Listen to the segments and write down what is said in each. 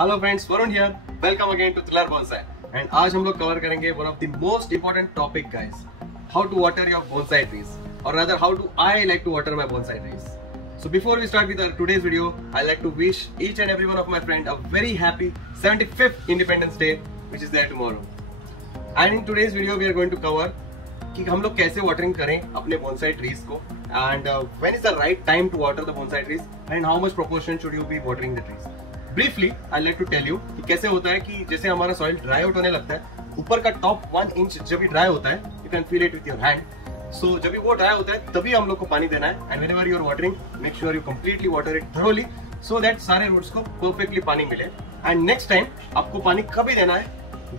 Hello friends, Varun here. Welcome again to thriller bonsai. And आज हम लोग कवर करेंगे one of the most important topic guys, how to water your bonsai trees, और rather how do I like to water my bonsai trees. So before we start with our today's video, I like to wish each and every one of my friend a very happy 75th Independence Day, which is there tomorrow. And in today's video we are going to cover कि हम लोग कैसे watering करें अपने bonsai trees को, and when is the right time to water the bonsai trees and how much proportion should you be watering the trees. Briefly I like to tell you कि कैसे होता है कि जैसे हमारा सॉइल ड्राई आउट होने लगता है, ऊपर का टॉप 1 इंच जब भी ड्राई होता है, you can feel it with your hand. So जब भी वो ड्राई होता है तभी हम लोग को पानी देना है. And whenever you are watering, make sure you completely water it thoroughly so that सारे रूट्स को परफेक्टली पानी मिले. एंड नेक्स्ट टाइम आपको पानी कभी देना है,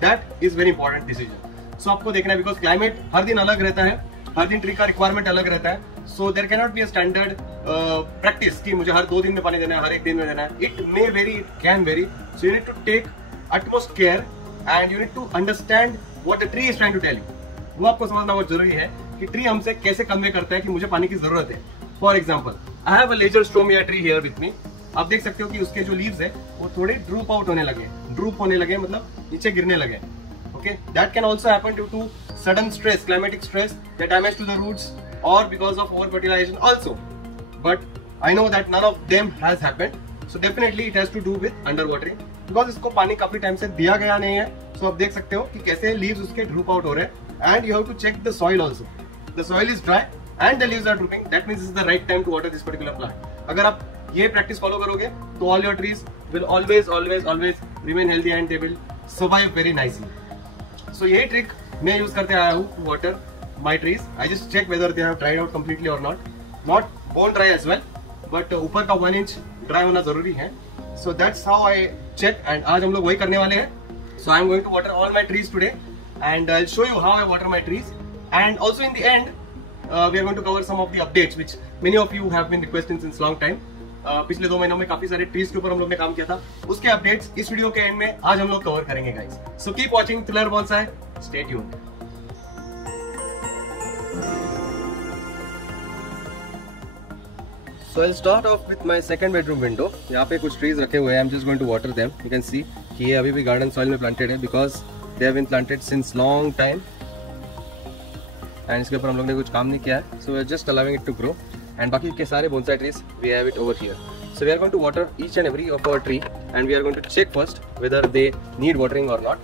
that is very important decision. So आपको देखना है बिकॉज क्लाइमेट हर दिन अलग रहता है, हर दिन ट्री का रिक्वायरमेंट अलग रहता है. So there can not be a standard practice कि मुझे हर 2 दिन में पानी देना है, हर 1 दिन में देना है. It may vary, it can vary. So you need to take utmost care and you need to understand what the tree is trying to tell you. वो आपको समझना बहुत जरूरी है कि ट्री हमसे कैसे कन्वे करता है कि मुझे पानी की जरूरत है. For example, I have a lagerstroemia tree here with me. आप देख सकते हो कि उसके जो लीव्स है वो थोड़े ड्रूप आउट होने लगे. ड्रूप होने लगे मतलब नीचे गिरने लगे. Okay, that can also happen due to sudden stress, climatic stress, the damage to the roots, or because of over fertilization also. But I know that none of them has happened. So definitely it has to do with underwatering, because इसको पानी काफी time से दिया गया नहीं है. So आप देख सकते हो कि कैसे leaves उसके droop out हो रहे हैं. And you have to check the soil also. The soil is dry and the leaves are drooping. That means this is the right time to water this particular plant. अगर आप ये practice follow करोगे तो all your trees will always remain healthy and they will survive very nicely. So यही trick मैं use करते आया हूँ to water my trees. I just check whether they have dried out completely और not bone dry as well, but ऊपर का 1 inch dry होना जरूरी है. So that's how I check, and आज हम लोग वही करने वाले हैं. So I am going to water all my trees today and I will show you how I water my trees. And also in the end we are going to cover some of the updates which many of you have been requesting since long time. पिछले 2 महीनों में काफी सारे trees के ऊपर हम लोग ने काम किया था. उसके अपडेट्स इस वीडियो के एंड में आज हम लोग कवर करेंगे guys. So keep watching thriller bonsai. Stay tuned. So I'll start off with my second bedroom window. यहाँ पे कुछ trees रखे हुए हैं. I'm just going to water them. You can see कि ये अभी भी garden soil में planted है because they have been planted since long time. And इसके ऊपर हम लोग ने कुछ काम नहीं किया है. So we're just allowing it to grow. And बाकी के सारे bonsai trees we have it over here. So we are going to water each and every of our tree and we are going to check first whether they need watering or not.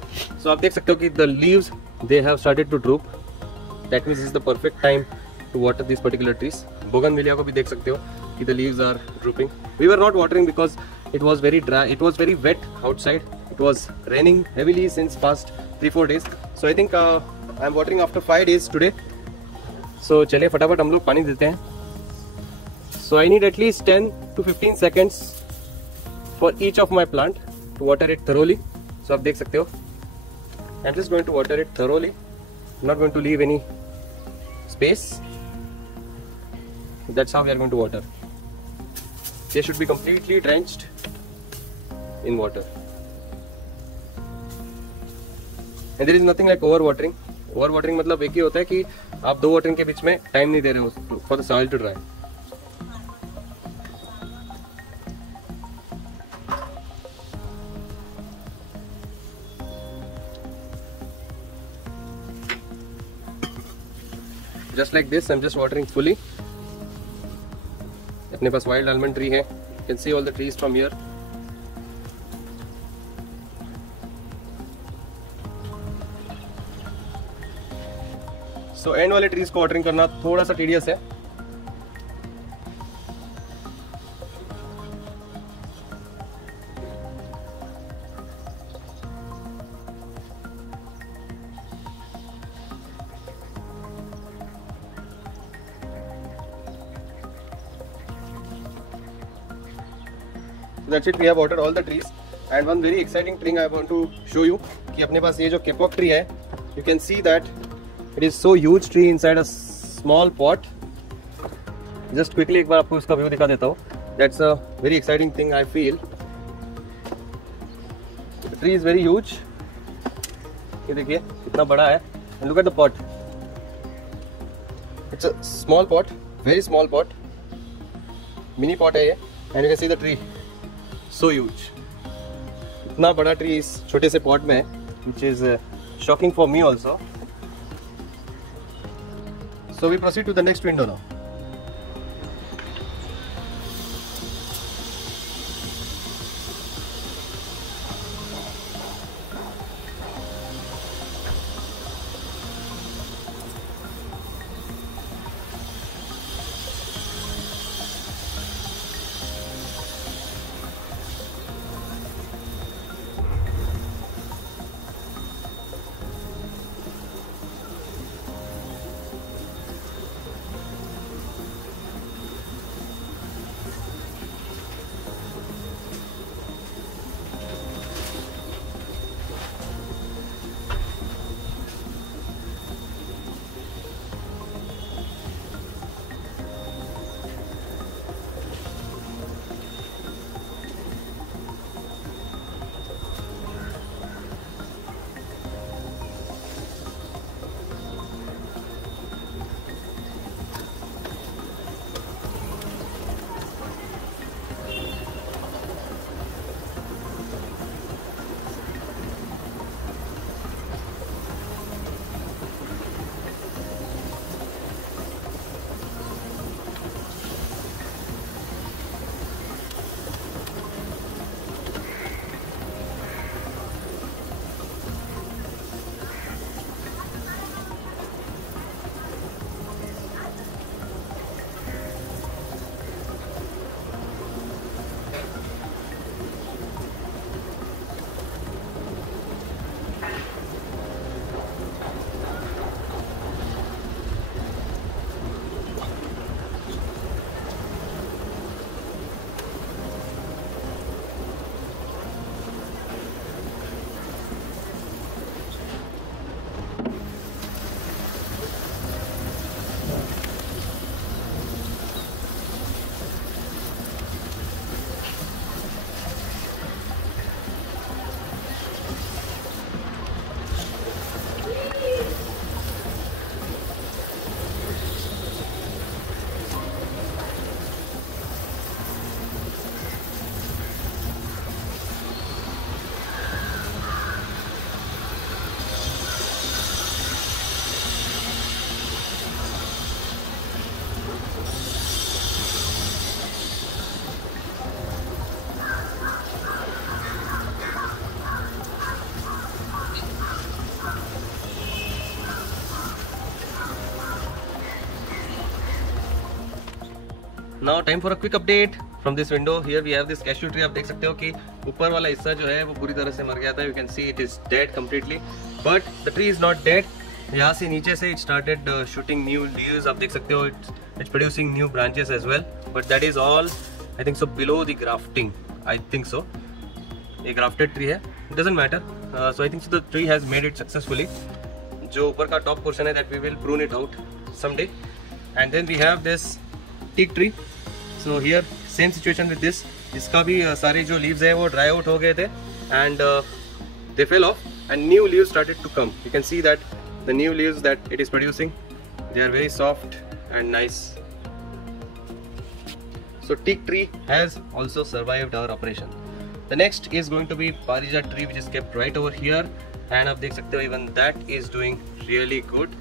So आप देख सकते हो कि the leaves they have started to droop. That means this is the perfect time to water these particular trees. Bougainvillea को भी देख सकते हो कि the leaves are drooping. We were not watering because it was very dry. It was very wet outside. It was raining heavily since past 3-4 days. So I think I am watering after 5 days today. So चलिए फटाफट हम लोग पानी देते हैं. So I need at least 10 to 15 seconds for each of my plant to water it thoroughly. So आप देख सकते हो, I'm just going to water it thoroughly. I'm not going to leave any space. That's how we are going to water. They should be completely drenched in water. And there is nothing like over watering. Over watering मतलब एक ही होता है कि आप 2 watering के बीच में time नहीं दे रहे हो for the soil to dry. Just like this, I'm just watering fully. अपने पास wild almond tree है. You can see all the trees from here. So end वाले trees को watering करना थोड़ा सा tedious है. That's it. We have watered all the trees. And one very exciting thing I want to show you कि अपने पास ये जो kapok tree है, you can see that it is so huge tree inside a small pot. Just quickly एक बार आपको इसका view दिखा देता हूँ. That's a very exciting thing I feel. The tree is very huge. ये देखिए कितना बड़ा है. And look at the pot. It's a small pot, very small pot. Mini pot है ये. And you can see the tree. So huge. इतना बड़ा tree इस छोटे से पॉट में है, which is shocking for me also. So we proceed to the next window now. Now time for a quick update from this window. Here we have this cashew tree. आप देख सकते हो कि ऊपर वाला हिस्सा जो है वो पूरी तरह से मर गया था. You can see it is dead completely. But the tree is not dead. यहाँ से नीचे से it started shooting new leaves. आप देख सकते हो it's producing new branches as well. But that is all I think so below the grafting. I think so. ये grafted tree है. It doesn't matter. So I think so the tree has made it successfully. जो ऊपर का top portion है that we will prune it out someday. And then we have this teak tree. So here same situation with this. इसका भी सारे जो leaves है वो dry out हो गए थे and they fell off and new leaves started to come. You can see that the new leaves that it is producing, they are very soft and nice. So teak tree has also survived our operation. The next is going to be parijat tree, which is kept right over here, and आप देख सकते हो even that is doing really good.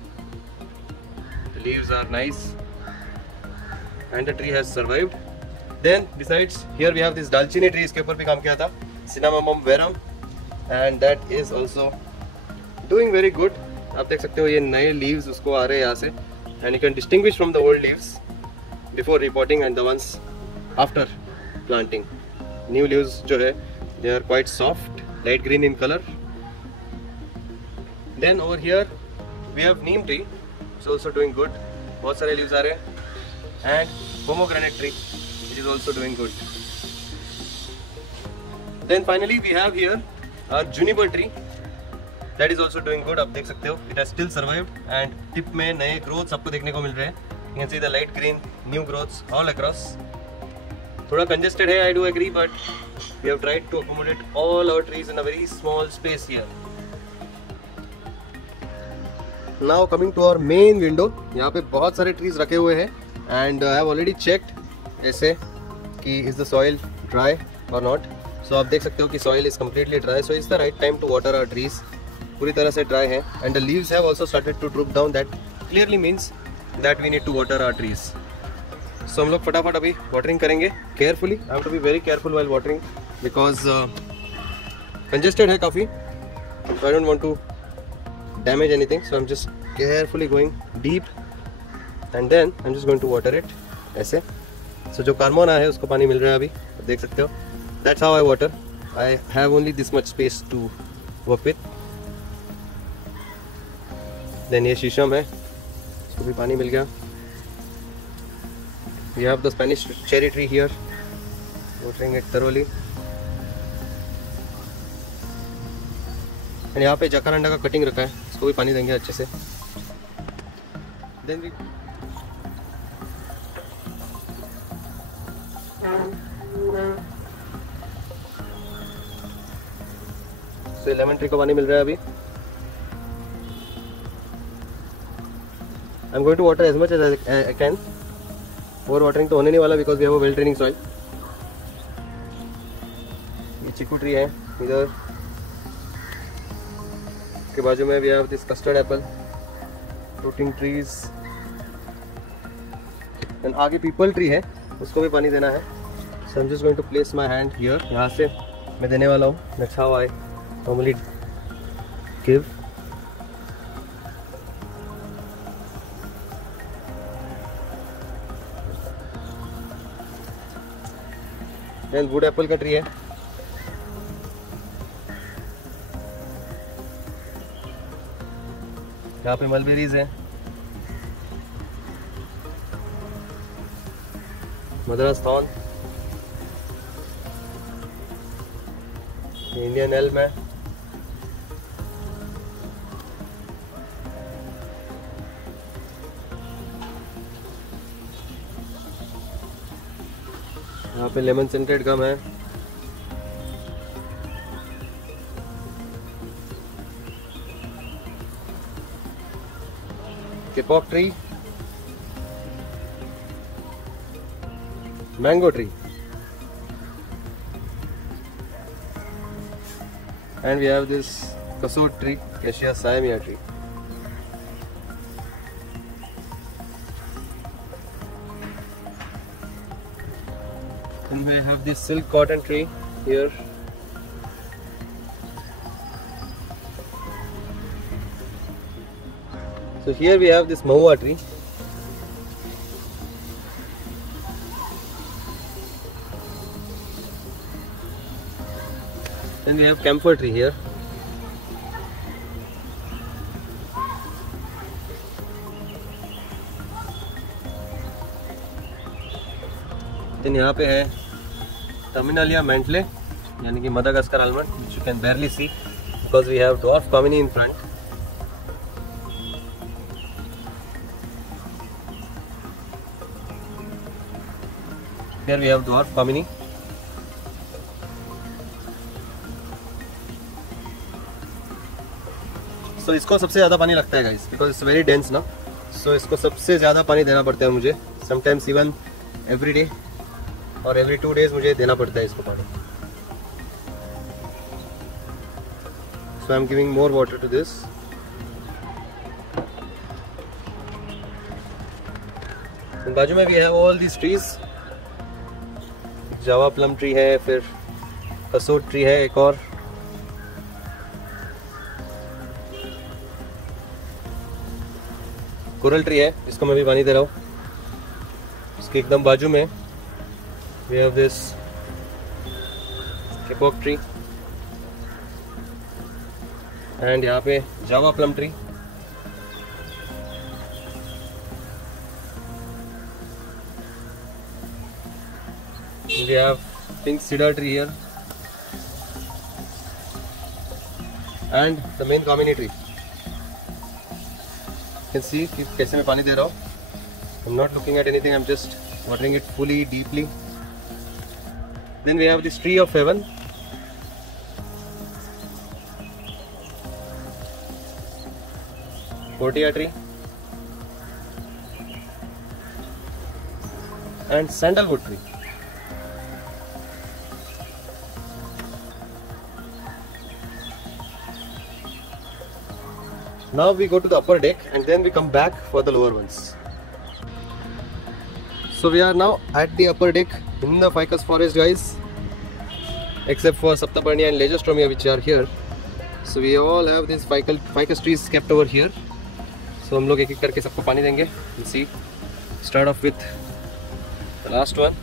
The leaves are nice and the tree has survived. Then besides here we have this dalchini tree. इसके ऊपर भी काम किया था, Cinnamomum verum, and that is also doing very good. आप देख सकते हो ये नए leaves उसको आ रहे हैं यहाँ से, and you can distinguish from the old leaves before repotting and the ones after planting. New leaves जो है they are quite soft, light green in color. Then over here we have neem tree. It's also doing good. बहुत सारे leaves आ रहे हैं. And pomegranate tree, which is also doing good. Then finally we have here our juniper tree, that is also doing good. आप देख सकते हो it has still survived and tip में नए growths आपको देखने को मिल रहे हैं. You can see the light green new growths all across. थोड़ा congested है, I do agree, but we have tried to accommodate all our trees in a very small space here. Now coming to our main window, यहाँ पे बहुत सारे trees रखे हुए हैं. And I have already checked ऐसे कि is the soil dry or not. सो आप देख सकते हो कि soil is completely dry, so it's the right time to water our trees. पूरी तरह से ड्राई है and the leaves have also started to droop down, that clearly means that we need to water our trees. So हम लोग फटाफट अभी watering करेंगे carefully. I have to be very careful while watering because congested है काफ़ी, so I don't want to damage anything, so I am just carefully going deep and then I am just going to water it ऐसे। So जो Carmona है उसको पानी मिल रहा है अभी, देख सकते हो। That's how I water, I have only this much space to work with. Then ये शीशम है, इसको भी पानी मिल गया। We have the Spanish cherry tree here, watering it thoroughly। And यहाँ पे जकारांडा का कटिंग रखा है, इसको भी पानी देंगे अच्छे से। Then we so lemon tree को पानी मिल रहा है अभी। I am going to water as much as I can. Over watering तो होने नहीं वाला because we have a well draining soil. ये चीकू ट्री है इधर के बाजू में, we have this custard apple, fruiting trees. And आगे पीपल ट्री है, उसको भी पानी देना है। So I am just going to place my hand here, यहाँ से मैं देने वाला हूँ। That's how I normally give. And wood apple का ट्री है, यहाँ पे मलबेरीज है, मद्रास थॉर्न, इंडियन एल्म है, यहाँ पे लेमन सेंटेड गम है, kapok tree, mango tree, and we have this kasut tree, Acacia siamia tree. And we have this silk cotton tree here. So here we have this mahua tree. Then we have camphor tree here. Then यहाँ पे है Terminalia mentale, यानी कि Madagascar almond, which you can barely see because we have dwarf comini in front. Here we have dwarf comini. So इसको सबसे ज़्यादा पानी लगता है guys, because it's very dense ना, so इसको सबसे ज़्यादा पानी देना पड़ता है मुझे, sometimes even every day और every 2 days मुझे देना पड़ता है इसको पानी। So I'm giving more water to this. बाजू में भी है all these trees, Java plum tree है, फिर कसोट ट्री है एक और, कोरल ट्री है जिसको मैं भी पानी दे रहा हूँ। इसके एकदम बाजू में we have this kapok tree and यहाँ पे java plum tree. We have pink cedar tree here and the main comini tree. You can see कि कैसे मैं पानी दे रहा हूँ। I'm not looking at anything, I'm just watering it fully, deeply. Then we have this tree of heaven. Portia tree and sandalwood tree. Now we go to the upper deck and then we come back for the lower ones. So we are now at the upper deck in the ficus forest, guys, except for Saptaparnia and Lagerstromia, which are here. So we all have these ficus trees kept over here. So हम लोग एक एक करके सबको पानी देंगे. Let's see. Start off with the last one.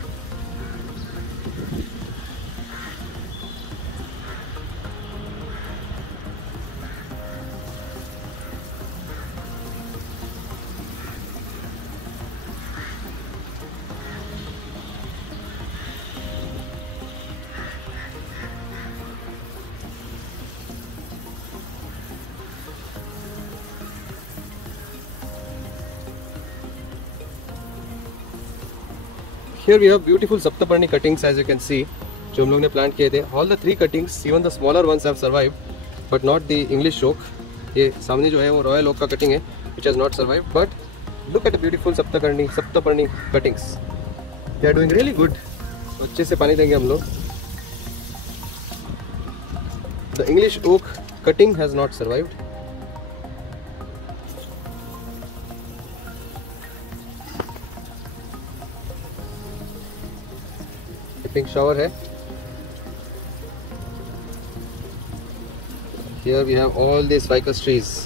Here we have beautiful Saptaparni cuttings, as you can see, जो हम लोग ने प्लांट किए थे. All the 3 cuttings, even the smaller ones have survived, but not the English oak. ये सामने जो है वो Royal Oak का cutting है, which has not survived. But look at the beautiful Saptaparni cuttings. They are doing really good. अच्छे से पानी देंगे हम लोग. The English oak cutting has not survived. Pink shower है. Here we have all these ficus trees.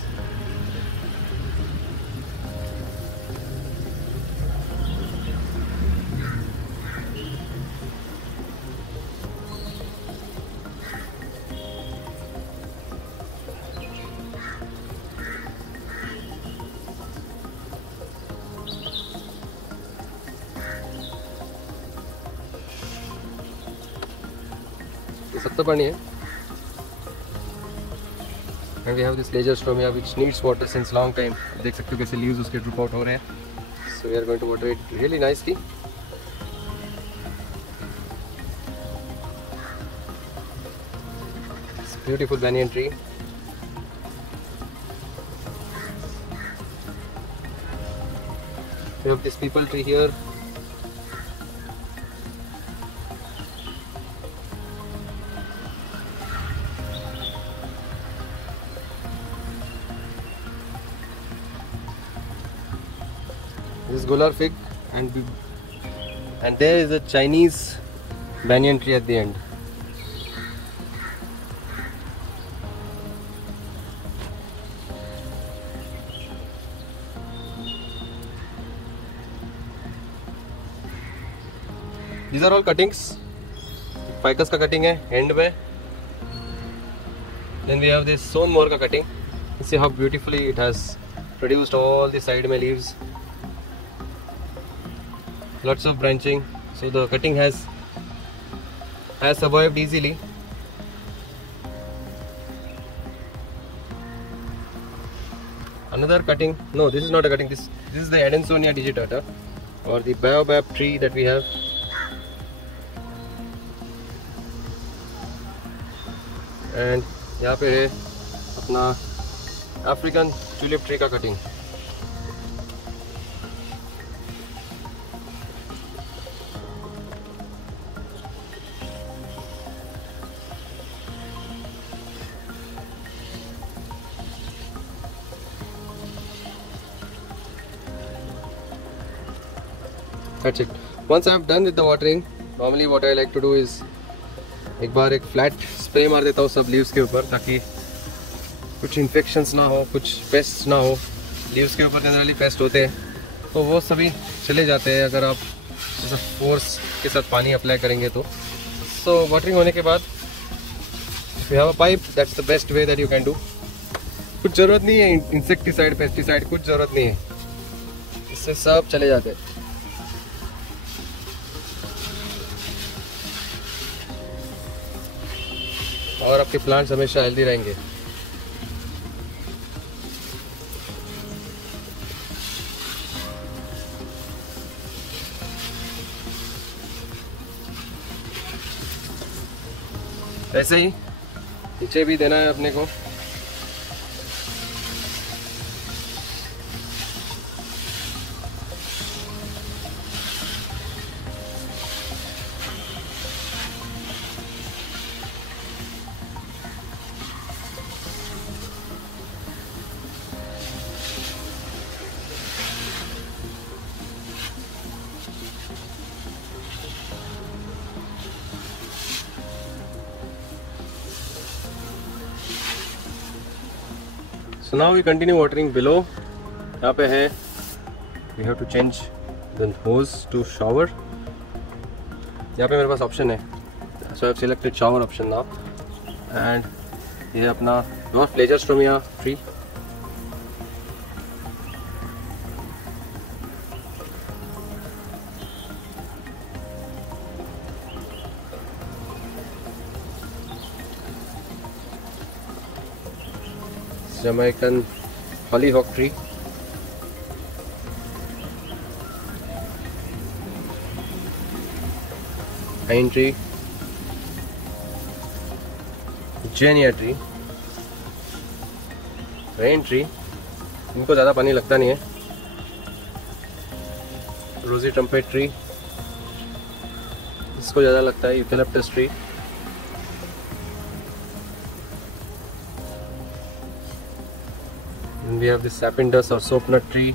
Saptaparni है. And we have this Lagerstromia which needs water since long time. देख सकते हो कैसे leaves उसके drop out हो रहे हैं. So we are going to water it really nicely. This beautiful banyan tree. We have this peepal tree here. This is Golar fig, and there is a Chinese banyan tree at the end. These are all cuttings. Ficus का cutting है end में. Then we have this Sonmore का cutting. You see how beautifully it has produced all the side में leaves. Lots of branching, so the cutting has survived easily. Another cutting, no, this is not a cutting, this is the Adansonia digitata, or the baobab tree that we have. And यहाँ पे है अपना African tulip tree का cutting. That's it. Once I am done with the watering, normally what I like to do is एक बार एक flat spray मार देता हूँ सब लीव्स के ऊपर, ताकि कुछ इन्फेक्शंस ना हो, कुछ पेस्ट ना हो. लीव्स के ऊपर जनरली पेस्ट होते हैं, तो वो सभी चले जाते हैं अगर आप ऐसा फोर्स के साथ पानी अप्लाई करेंगे तो. सो वाटरिंग होने के बाद if you have a pipe, that's the best way that you can do. कुछ ज़रूरत नहीं है इंसेक्टिसाइड, पेस्टिसाइड, कुछ ज़रूरत नहीं है, इससे सब चले जाते हैं. और आपके प्लांट्स हमेशा हेल्दी रहेंगे. ऐसे ही नीचे भी देना है अपने को. So now we continue watering below. यहाँ पे है we have to change the hose to shower. यहाँ पे मेरे पास ऑप्शन है, so I've selected shower option now. And ये अपना Dwarf Laserstromia tree. Jamaican hollyhock tree. Pine tree. Genia tree. Rain tree. इनको ज़्यादा पानी लगता नहीं है. Rosy trumpet tree. इसको ज़्यादा लगता है. Eucalyptus tree. We have this sapindus or soap nut tree.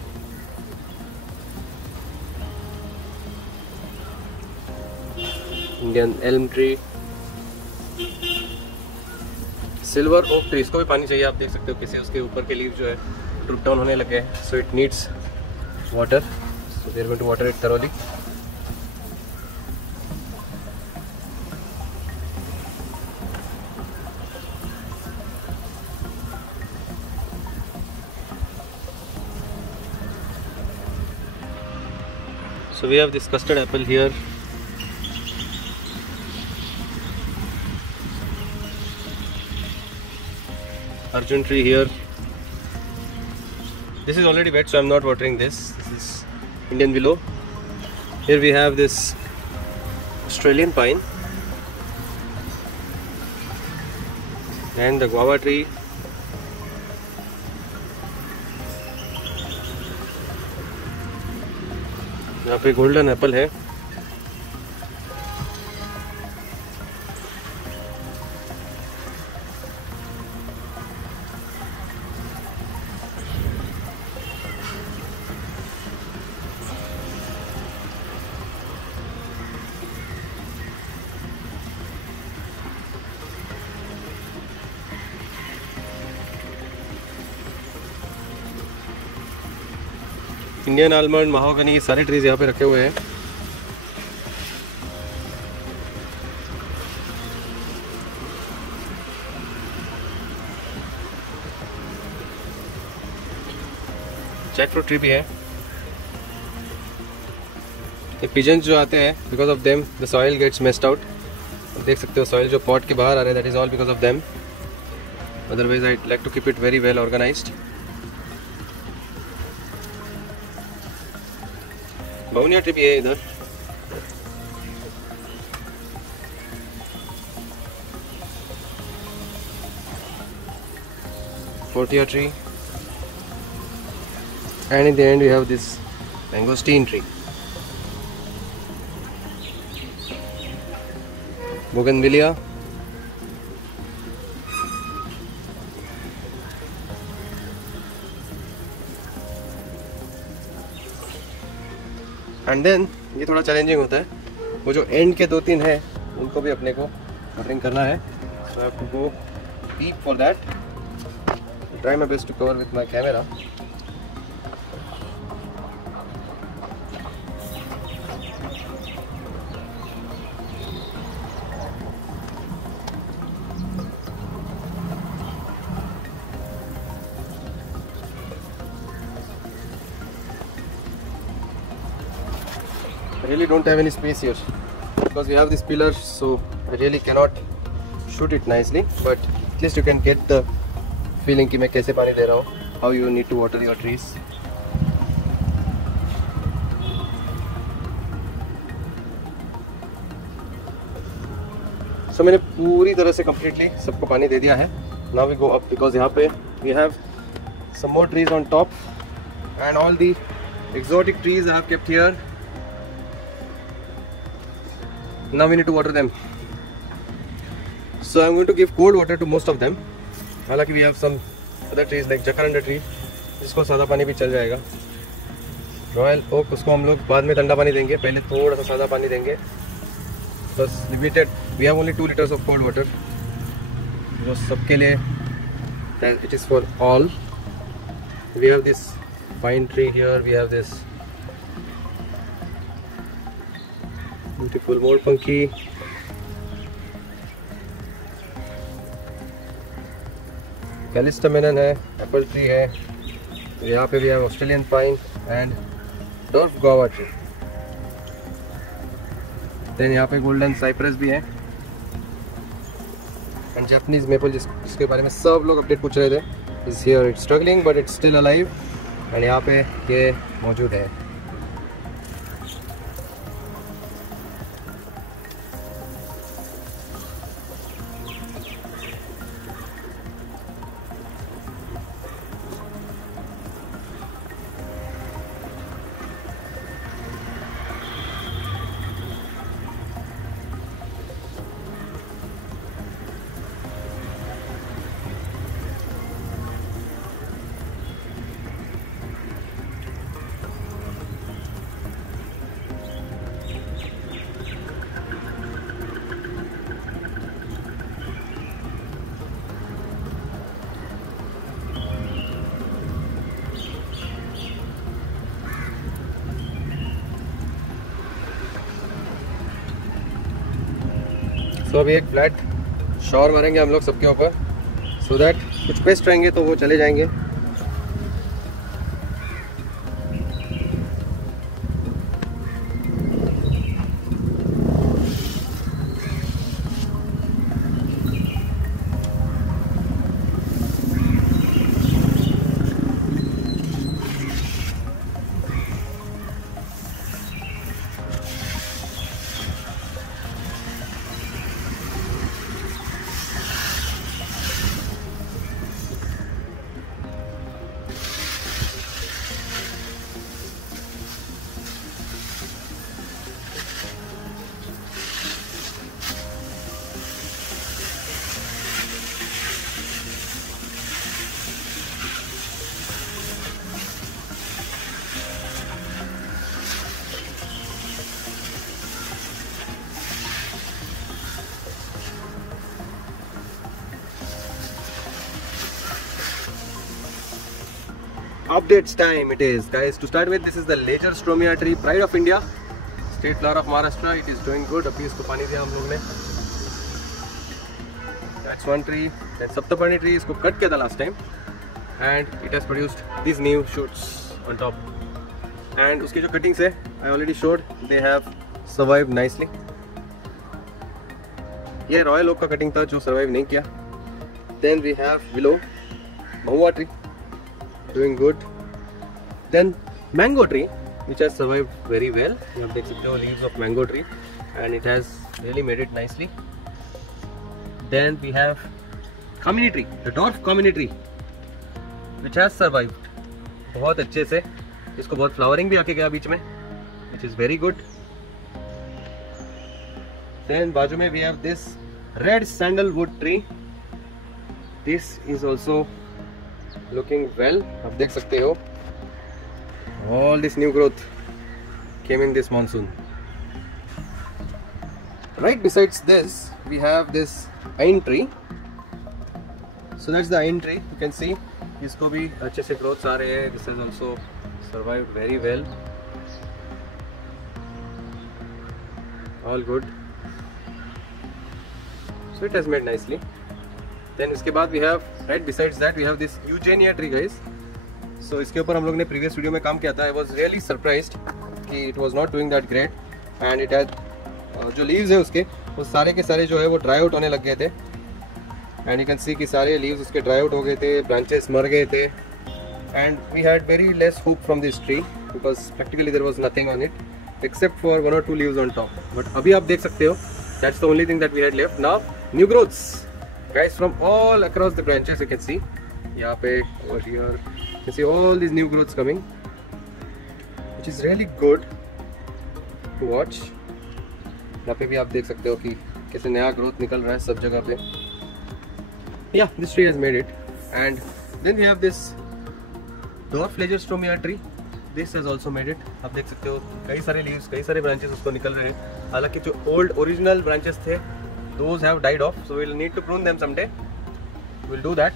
Indian elm tree. Silver oak tree, इसको भी पानी चाहिए. आप देख सकते हो कैसे उसके ऊपर के लीव जो है ड्रूप डाउन होने लगे हैं. So it needs water. So we are going to water it thoroughly. So we have this custard apple here. Arjun tree here. This is already wet, so I'm not watering this. This is Indian willow. Here we have this Australian pine and the guava tree. यहाँ पे golden Apple है. Indian almond, mahogany, सारे trees यहाँ पे रखे हुए हैं. Jackfruit tree भी है. ये पिजन्स जो आते हैं, because of them the soil gets messed out. देख सकते हो सॉइल जो पॉट के बाहर आ रहे हैं, that is all because of them. Otherwise I like to keep it very well organised. Bauhinia tree भी है इधर. Fortia tree. And in the end we have this mangosteen tree. Bougainvillea. And then ये थोड़ा challenging होता है. वो जो and के 2-3 है उनको भी अपने को वाटरिंग करना है. So I have to go deep for that. Try my best to cover with my camera. I really don't have any space here because we have this pillar, so I really cannot shoot it nicely, but at least you can get the feeling कि मैं कैसे पानी दे रहा हूँ, how you need to water your trees. So मैंने पूरी तरह से completely सबको पानी दे दिया है. Now we go up because यहाँ पे we have some more trees on top and all the exotic trees I have kept here. Now we need to water them. So I'm going to give cold water to most of them. हालांकि we have some other trees like jacaranda tree, जिसको सादा पानी भी चल जाएगा. Royal Oak, उसको हम लोग बाद में ठंडा पानी देंगे, पहले थोड़ा सा सादा पानी देंगे. बस limited. We have only 2 liters of cold water. जो सबके लिए, it is for all. We have this pine tree here. We have this beautiful moorpunky. कैलिस्टमेनन है, एप्पल ट्री है, यहाँ पे भी है Australian pine and dwarf guava tree. Then यहाँ पे गोल्डन साइप्रस भी है एंड जापानीज मेपल जिसके बारे में सब लोग अपडेट पूछ रहे थे, is here, it's struggling but it's still alive and यहाँ पे ये मौजूद है। तो अभी एक फ्लैट शॉवर मारेंगे हम लोग सबके ऊपर, सो दैट कुछ पेस्ट रहेंगे तो वो चले जाएंगे। Updates time it is, guys. To start with, this is the Lager Stromia tree, pride of India, state flower of Maharashtra. It is doing good. अभी इसको पानी दिया हम लोग ने. That's one tree. Then Saptapani tree, इसको cut किया था last time, and it has produced these new shoots on top. And उसकी जो cuttings है, I already showed, they have survived nicely. ये रॉयल ओक का कटिंग था जो survive नहीं किया. Then we have willow, mahua tree, doing good. Then mango tree, which has survived very well. You have देख सकते हो leaves of mango tree, and it has really made it nicely. Then we have kamini tree, the dwarf kamini tree, which has survived बहुत अच्छे से. इसको बहुत flowering भी आके गया बीच में, which is very good. Then बाजू में we have this red sandalwood tree. This is also looking well. आप देख सकते हो all this new growth came in this monsoon. Right besides this we have this pine tree. So that's the pine tree. You can see इसको भी अच्छे से growths आ रहे हैं. This has also survived very well. All good. So it has made nicely. Then इसके बाद we have right besides that we have this Eugenia tree, guys. So इसके ऊपर हम लोग ने previous video में काम किया था. I was really surprised कि it was not doing that great, and it had जो leaves है उसके वो सारे के सारे जो है वो dry out होने लग गए थे. And you can see कि सारे leaves उसके dry out हो गए थे, branches मर गए थे, and we had very less hoop from this tree because practically there was nothing on it except for 1 or 2 leaves on top. But अभी आप देख सकते हो that's the only thing that we had left. Now new growths, guys, from all across the branches. You can see यहाँ पे over here you can see all these new growths coming, which is really good to watch. यहाँ पे भी आप देख सकते हो कि कैसे नया growth निकल रहा है सब जगह पे. Yeah, this tree has made it. And then we have this dwarf Lager Stromia tree. This has also made it. आप देख सकते हो कई सारे leaves, कई सारे branches उसको निकल रहे हैं. हालांकि जो old original branches थे those have died off, so we'll need to prune them someday. We'll do that.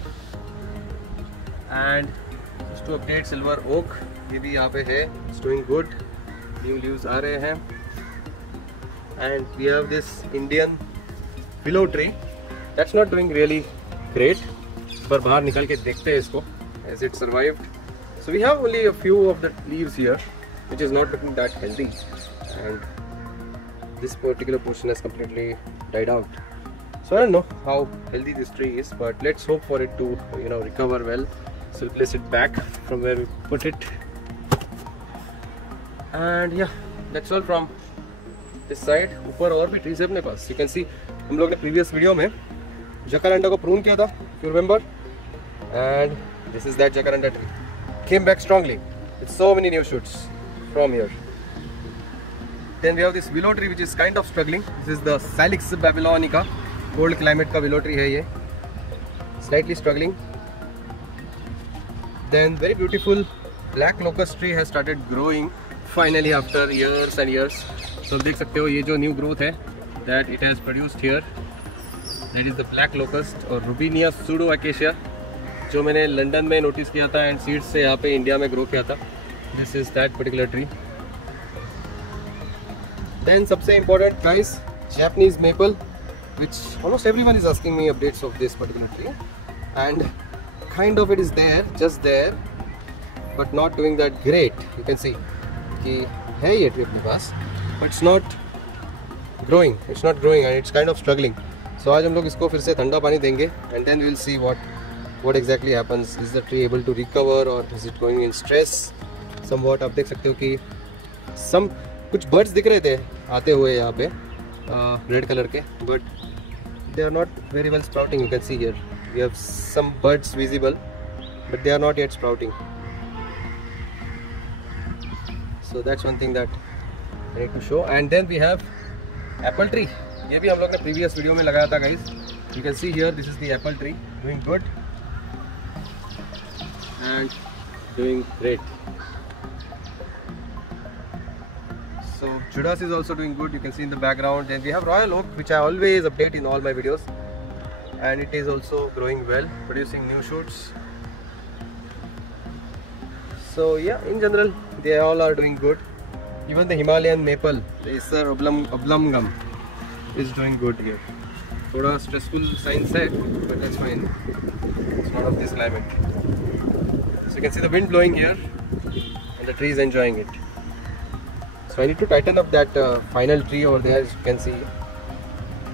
And Just to update, silver oak ये भी यहाँ पे है, it's doing good, new leaves आ रहे हैं. And we have this Indian willow tree that's not doing really great. पर बाहर निकल के देखते हैं इसको as it survived. So we have only a few of the leaves here which is not looking that healthy, and this particular portion has completely died out. So I don't know how healthy this tree is, but let's hope for it to recover well. So we'll place it back from where we put it, and yeah, that's all from this side. ऊपर और भी trees है अपने पास. You can see हम लोग ने previous video में jacaranda को prune किया था, if you remember, and this is that jacaranda tree. Came back strongly with so many new shoots from here. Then we have this willow tree which is kind of struggling. This is the Salix babylonica, cold climate का willow tree है ये, slightly struggling. Then very beautiful black locust tree has started growing finally after years and years. So देख सकते हो ये जो new growth है that it has produced here, that is the black locust और Robinia pseudoacacia जो मैंने London में नोटिस किया था एंड सीड्स से यहाँ पे इंडिया में ग्रो किया था. This is that particular tree. Then सबसे important guys, Japanese maple, which almost everyone is asking me updates of this particular tree, and kind of it is there, just there, but not doing that great. You can see कि है ये tree अपने पास, but it's not growing. It's not growing and it's kind of struggling. So आज हम लोग इसको फिर से ठंडा पानी देंगे and then we'll see what exactly happens. Is the tree able to recover or is it going in stress somewhat? आप देख सकते हो कि कुछ बर्ड्स दिख रहे थे आते हुए यहाँ पे रेड कलर के, but they are not very well sprouting. You can see here we have some birds visible, but they are not yet sprouting. So that's one thing that I need to show. And then we have apple tree. ये भी हम लोग ने previous video में लगाया था guys. You can see here this is the apple tree doing good and doing great. So Judas is also doing good, you can see in the background. Then we have royal oak, which I always update in all my videos, and it is also growing well, producing new shoots. So yeah, in general they all are doing good. Even the Himalayan maple, the Acer oblongum, is doing good here. थोड़ा stressful signs है, but that's fine. It's not of this climate. So you can see the wind blowing here and the tree is enjoying it. So I need to tighten up that final tree over there. As you can see,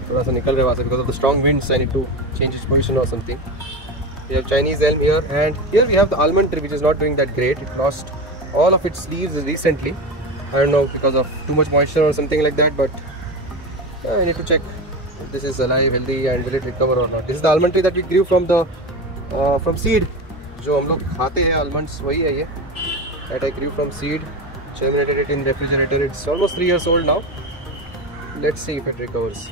थोड़ा सा निकल रहा है वहाँ से because of the strong winds. I need to change its position or something. We have Chinese elm here, and here we have the almond tree, which is not doing that great. It lost all of its leaves recently. I don't know, because of too much moisture or something like that, but I need to check if this is alive, healthy, and will it recover or not. This is the almond tree that we grew from seed. जो हम लोग खाते हैं almonds, वही है ये. That I grew from seed, germinated it in refrigerator. It's almost 3 years old now. Let's see if it recovers.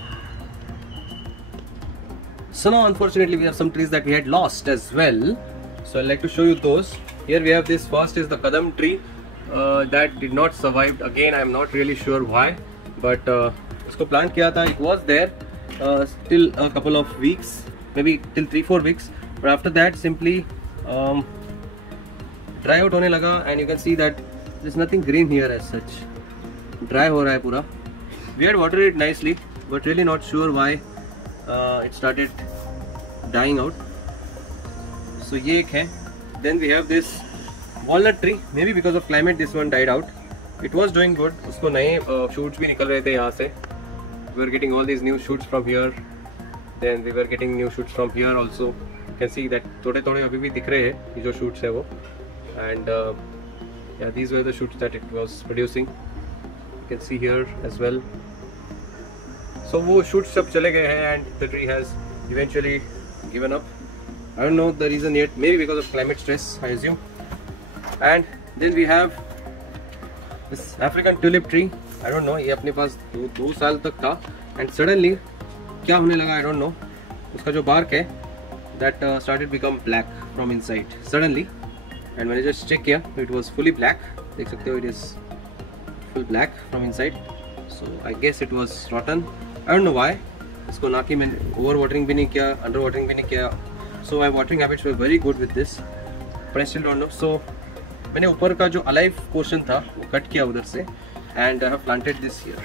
So now unfortunately we have some trees that we had lost as well. So I'd like to show you those. Here we have this. First is the kadam tree that did not survive. Again, I am not really sure why, but इसको plant किया था. It was there till a couple of weeks, maybe till 3-4 weeks. But after that, simply dry out होने लगा, and you can see that there's nothing green here as such. Dry हो रहा है पूरा. We had watered it nicely, but really not sure why it started dying out. So ये एक है. Then we have this walnut tree. Maybe because of climate this one died out. It was doing good. उसको नए shoots भी निकल रहे थे यहाँ से. We were getting all these new shoots from here. Then we were getting new shoots from here also. You can see that थोड़े-थोड़े अभी भी दिख रहे हैं ये जो shoots है वो. And yeah, these were the shoots that it was producing. You can see here as well. So वो shoots सब चले गए हैं, and the tree has eventually given up. I don't know the reason yet. Maybe because of climate stress, I assume. And then we have this African tulip tree. I don't know. ये अपने पास दो साल तक था, and suddenly क्या होने लगा I don't know. उसका जो bark है that started become black from inside suddenly. And when I just check here, it was fully black. देख सकते हो, it is full black from inside. So I guess it was rotten. I don't know why. इसको ना कि मैंने over watering भी नहीं किया, under watering भी नहीं किया. So my watering habits were very good with this. but I still don't know. So मैंने ऊपर का जो alive portion था वो कट किया उधर से, and I have planted this here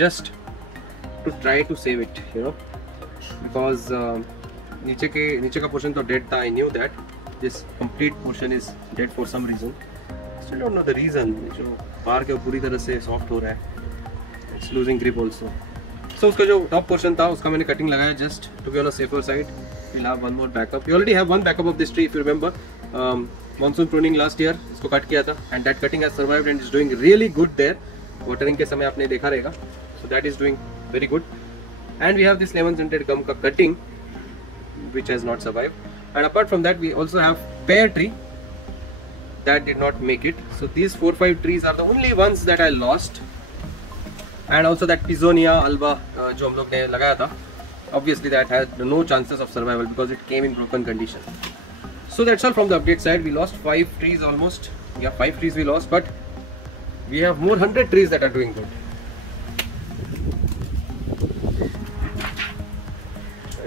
just to try to save it, you know, because नीचे का portion तो dead था. I knew that this complete portion is dead for some reason. Still don't know the reason. जो बाहर के पूरी तरह से soft हो रहा है. It's losing grip also. So उसका जो top portion था उसका मैंने cutting लगाया just to be on a safer side. We'll have one more backup. We already have one backup of this tree if you remember. Monsoon pruning last year इसको cut किया था and that cutting has survived and is doing really good there. Watering के समय आपने देखा रहेगा. So that is doing very good. And we have this lemon scented gum का cutting which has not survived. And apart from that we also have pear tree that did not make it. So these 4-5 trees are the only ones that I lost. And also that Pisonia alba जो हम लोग ने लगाया था, obviously that had no chances of survival because it came in broken condition. So that's all from the update side. We lost 5 trees almost. Yeah, 5 trees we lost, but we have more 100 trees that are doing good.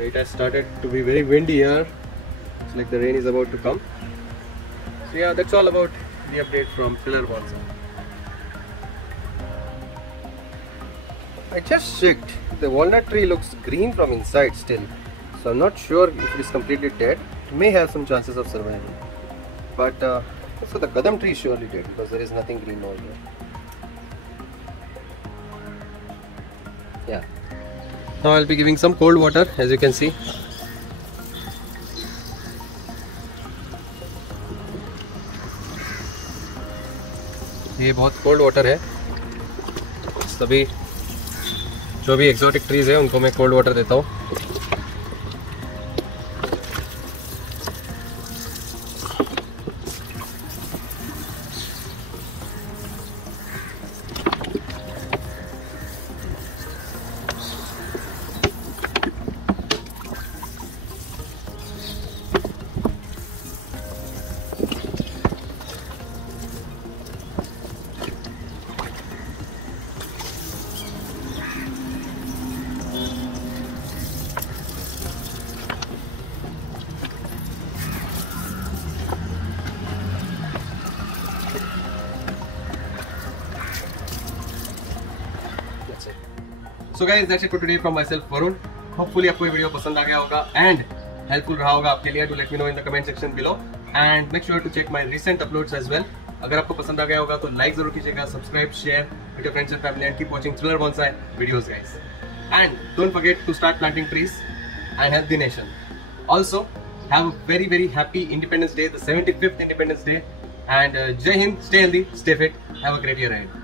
It has started to be very windy here. It's like the rain is about to come. So yeah, that's all about the update from Thriller Bonsai. I just checked. The walnut tree looks green from inside still. So I'm not sure if it is completely dead. It may have some chances of survival. But so the Kadam tree is surely dead because there is nothing green over here. Yeah. Now I'll be giving some cold water, as you can see. ये बहुत cold water है. सभी जो भी exotic trees है उनको मैं cold water देता हूँ. So guys, that's it for today from myself, Varun. Hopefully आपको ये वीडियो पसंद आ गया होगा and helpful रहा होगा आपके लिए. To let me know in the comment section below and make sure to check my recent uploads as well. अगर आपको पसंद आ गया होगा तो like जरूर कीजिएगा, subscribe, share with your friends and family and keep watching Thriller Bonsai videos, guys. And don't forget to start planting trees and help the nation. Also, have a very happy Independence Day, the 75th Independence Day. And Jai Hind, stay healthy, stay fit, have a great year ahead.